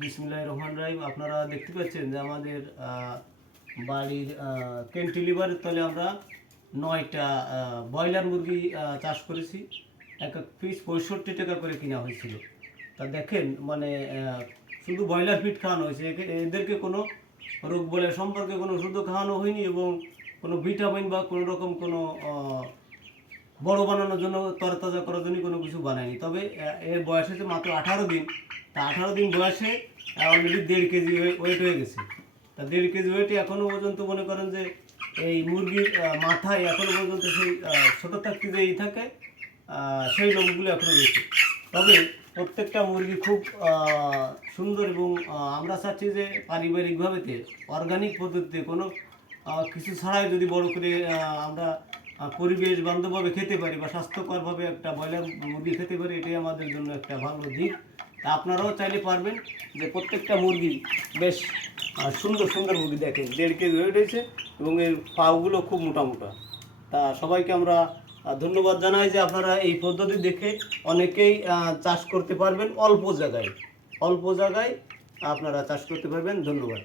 বিসমিল্লাহির রহমানির রহিম। আপনারা দেখতে পাচ্ছেন যে আমাদের বাড়ির ক্যান্টিলিভারের তলে আমরা 9টা ব্রয়লার মুরগি চাষ করেছি। এক এক পিস 65 টাকা করে কিনা হয়েছিল। তা দেখেন মানে শুধু ব্রয়লার ফিড খাওয়ানো হয়েছে, এদেরকে কোনো রোগ বলে সম্পর্কে কোনো ওষুধও খাওয়ানো হয়নি এবং কোনো ভিটামিন বা কোনো রকম কোনো বড় বানানোর জন্য তরতাজা করার জন্য কোনো কিছু বানায়নি। তবে এর বয়স হচ্ছে মাত্র 18 দিন। তা 18 দিন বয়সে অলরেডি 1.5 কেজি ওয়েট হয়ে গেছে। তা 1.5 কেজি ওয়েটে এখনও পর্যন্ত মনে করেন যে এই মুরগির মাথায় এখনও পর্যন্ত সেই ছোটো থাকতে যেই থাকে সেই লোমগুলো এখনও রয়েছে। তবে প্রত্যেকটা মুরগি খুব সুন্দর এবং আমরা চাচ্ছি যে পারিবারিকভাবেতে অর্গানিক পদ্ধতিতে কোনো কিছু ছাড়াই যদি বড় করে আমরা পরিবেশ বান্ধবভাবে খেতে পারি বা স্বাস্থ্যকরভাবে একটা ব্রয়লার মুরগি খেতে পারি, এটাই আমাদের জন্য একটা ভালো দিক। তা আপনারাও চাইলে পারবেন যে প্রত্যেকটা মুরগি বেশ সুন্দর সুন্দর মুরগি দেখেন 1.5 কেজি ওয়েট হয়েছে এবং এর পাগুলো খুব মোটা মোটা। তা সবাইকে আমরা ধন্যবাদ জানাই যে আপনারা এই পদ্ধতি দেখে অনেকেই চাষ করতে পারবেন। অল্প জায়গায় আপনারা চাষ করতে পারবেন। ধন্যবাদ।